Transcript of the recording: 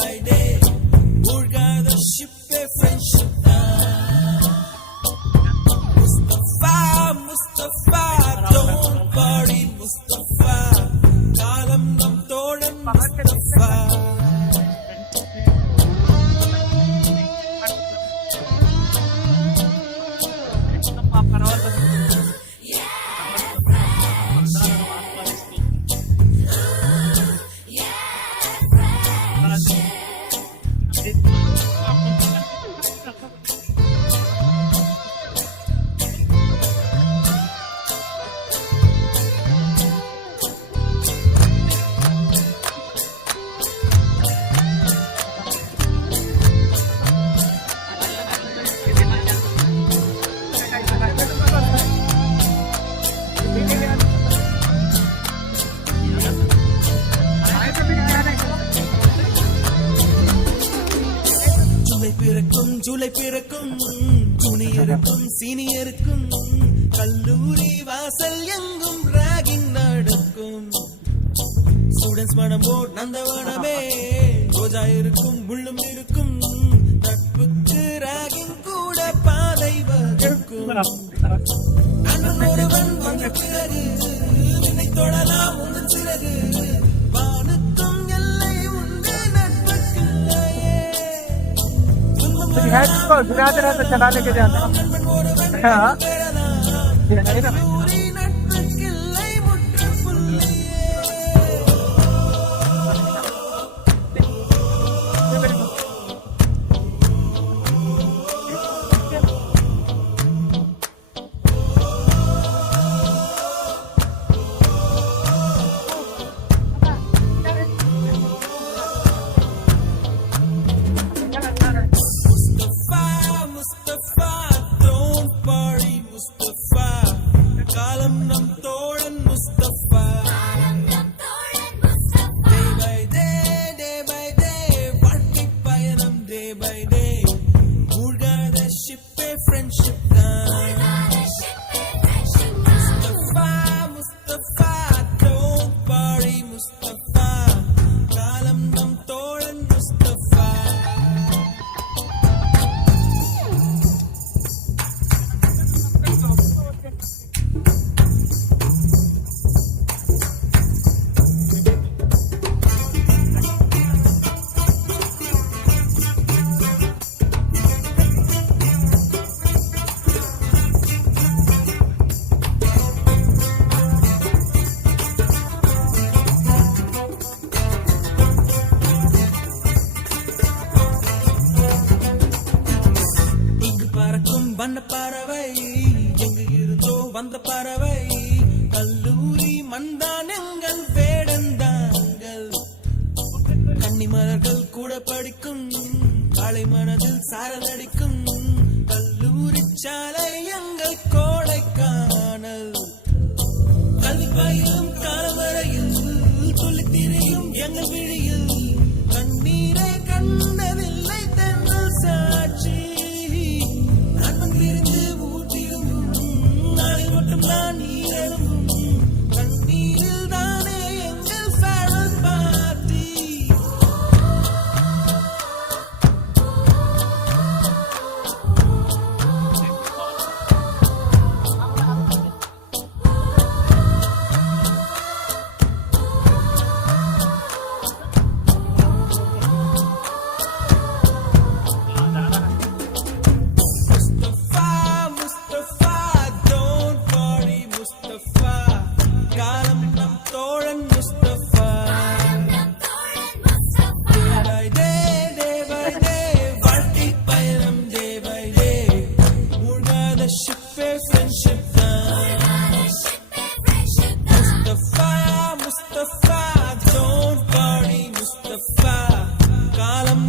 by day. மூழ்காத ஷிப்பே friendship தான். Mustafa Mustafa don't worry Mustafa, காலம் நம் தோழன் முஸ்தபா. ஜூலை பிறக்கும் ஜூனியருக்கும் சீனியருக்கும் கல்லூரி வாசல் எங்கும் ராகிங் நடக்கும். ஸ்டூடெண்ட்ஸ் மனமோ நந்தவனமே, ரோஜா இருக்கும் முள்ளும் இருக்கும், நட்புக்கு ராகிங் கூட பாதை வகுக்கும். நண்பன் ஒருவன் வந்த பிறகு என்னை தொடலாம் உங்கள் சிறகு, வானுக்கும் எல்லை உண்டு நட்புக்குள்ளையே. घुराते रहते चला लेके जाते हाँ வண்ண பறவை எங்கு இருந்தோ வந்த பறவை, கல்லூரி மந்தான் எங்கள் வேடந்தாங்கள். கன்னிமலர்கள் கூட படிக்கும், காலை மனதில் சாரல் அடிக்கும், கல்லூரி சாலை எங்கள் கோடைக்கானல். கல்வி பயிலும் காலவரையில் துள்ளி திரியும் எங்கள் விழியில், கண்ணீரை கண்டதில்லை தென்னல் சாட்சி. பிரிந்து ஊட்டியும் நாளை மட்டும் நான் நீரும், கண்ணீரில் தானே எங்கள் ஃபேரல் party. Mustafa, don't worry Mustafa, kalam